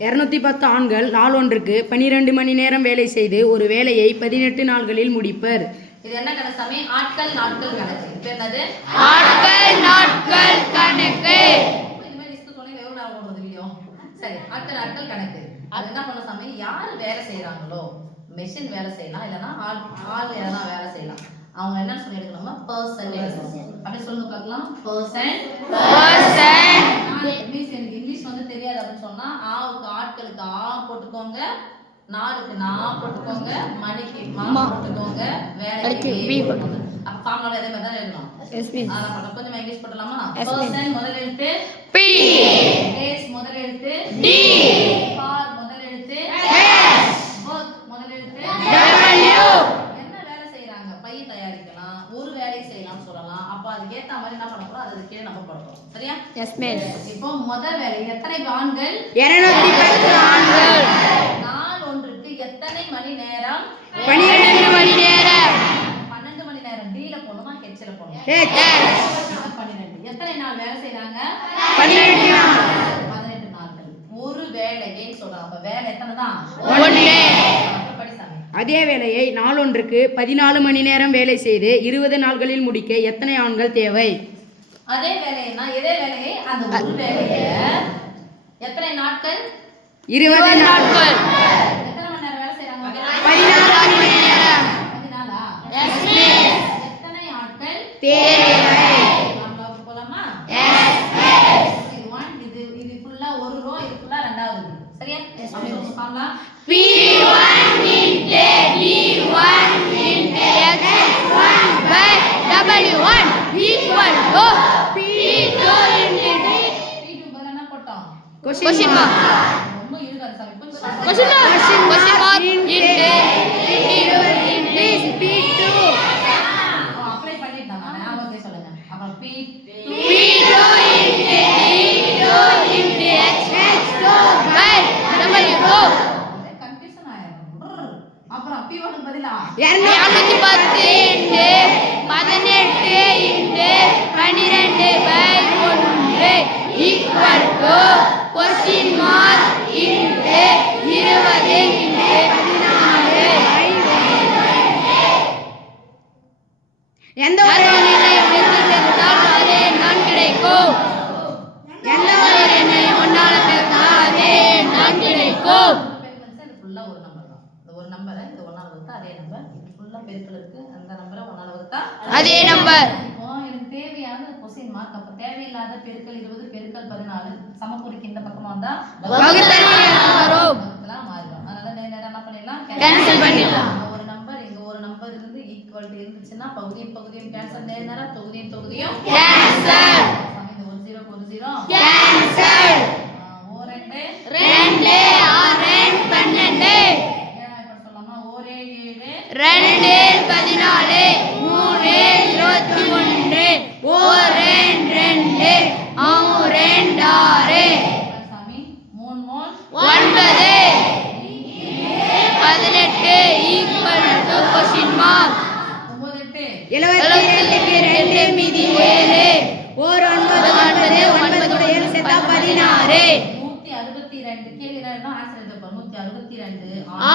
210 ஆண்கள் நாளொன்றுக்கு 12 மணி நேரம் வேலை செய்து ஒரு வேலையை 18 நாட்களில் முடிப்பர். இது என்ன கணக்கு சாமி? ஆட்கள் நாட்கள் கணக்கு. இது என்னது? ஆட்கள் நாட்கள் கணக்கு. இந்த மாதிரி லிஸ்ட் சொன்னீங்க எவ்வளவு நேரம் ஓடுறது இல்லையோ? சரி, ஆட்கள் நாட்கள் கணக்கு. அது என்ன பண்ண சாமி? யார் வேலை செய்யறாங்களோ, மெஷின் வேலை செய்யலாம், இல்லைன்னா ஆள் வேலைனா வேலை செய்யலாம். அவங்க என்ன சொல்லி எடுக்கணுமா? பர்சன். அப்படி சொல்லுங்க பார்க்கலாம். பர்சன். இங்கிலீஷ் வந்து தெரியாது அப்படின்னு சொன்னா ஆவுக்கு ஆட்களுக்கு ஆ போட்டுக்கோங்க, நாளுக்கு நான் போட்டுக்கோங்க, மணிக்கு மா போட்டுக்கோங்க, வேலைக்கு பி போட்டுக்கோங்க. அப்ப ஃபார்முலா இதே மாதிரி தான் எழுதணும். அதனால கொஞ்சம் இங்கிலீஷ் போடலாமா? பர்சன் முதல் எழுத்து பி, டேஸ் முதல் எழுத்து டி, ஃபார் முதல் எழுத்து எஸ், வர்க் முதல் எழுத்து டபிள்யூ. என்ன வேலை செய்றாங்க? பை தயாரிக்கலாம், ஒரு வேலை செய்யலாம் சொல்லலாம். அப்ப அதுக்கு ஏத்த மாதிரி என்ன பண்ண போறோம்? அதுக்கு கீழே நம்ம போட போறோம். சரியா? Yes miss. இப்போ முதல் வேலை எத்தனை ஆண்கள்? 210 ஆண்கள். நாள் ஒன்றுக்கு எத்தனை மணி நேரம்? 12 மணி நேரம். 12 மணி நேரம். டி ல போணுமா ஹெச் ல போணுமா? ஹெச். 12. எத்தனை நாள் வேலை செய்றாங்க? 12 நாள். 18 நாட்கள். ஒரு வேலையை சொல்றாங்க. அப்ப வேலை எத்தனை தான்? 1. படிசாமி. அதே வேலையை நாளொன்றுக்கு 14 மணி நேரம் வேலை செய்து 20 நாட்களில் முடிக்க எத்தனை ஆண்கள் தேவை? அதே வேலைனா இதே வேலையை அந்த ஒரு வேலையை எத்தனை நாட்கள்? 20 நாட்கள். எத்தனை மணி நேரம் வேலை செய்றாங்க? 14 மணி நேரம். 14ஆ? Yes miss. எத்தனை ஆட்கள் தேவை? நம்ம போலாமா? Yes miss. இது 1 இது ஃபுல்லா ஒரு ரோ, இது ஃபுல்லா இரண்டாவது. சரியா? அப்படி சொல்லுங்க. P1 into D1 into X1 by W1 equal to P2 into D. P2 பதிலா என்ன போட்டோம்? Question mark. ரொம்ப இருக்காது சாமி. Question mark into P2. Apply பண்ணிட்டேன் நான். ஞாபகமே சொல்லுங்க. அப்ப P2 into D2 into X2 by W2. Confusion ஆயிடும். அப்புறம் P1 க்கு பதிலா 210 into 18 into 12 by 1 equal to question mark into 20 into 14. எந்த ஒரு நிலையம் வைத்திருந்தால் அதே நான் கிடைக்கும். எந்த ஒரு எண்ணையும் ஒன்றால் பெருக்கினால் அதே நான் கிடைக்கும். இது ஃபுல்லா ஒரு நம்பர் தான். இந்த ஒரு நம்பரை இந்த ஒண்ணால வகுத்தா அதே நம்பர். இது ஃபுல்லா பெருக்கல் இருக்கு. அந்த நம்பரை ஒண்ணால வகுத்தா அதே நம்பர். இப்போ எனக்கு தேவையான கொஸ்டின் மார்க். அப்ப தேவையில்லாத பெருக்கல் 20 பெருக்கல் 14 சமக்குறிக்கு இந்த பக்கமா வந்தா வகுத்தல் வரும். வகுத்தலாம் மாறிடும். அதனால நேரா என்ன பண்ணிடலாம்? கேன்சல் பண்ணிடலாம். ஒரு நம்பர் இங்க ஒரு நம்பர் இருந்து ஈக்குவல் டு இருந்துச்சுன்னா பகுதியும் பகுதியும் கேன்சல், நேரா தொகுதியும் தொகுதியும் கேன்சல். இந்த ஒரு 0 க்கு ஒரு 0 கேன்சல். ஓ 2 2 6 12. இப்ப சொல்லலாமா? ஓ 7 2 14 3 21 1 2 6 சாமி 3 3 9 18 equal to question mark. 9 72க்கு 2 மீதி 7. ஓர் 9 9 7 சேர்த்தா 16. 162 கேள்வி என்ன ஆன்சர் எழுதப்போம்? 162 ஆ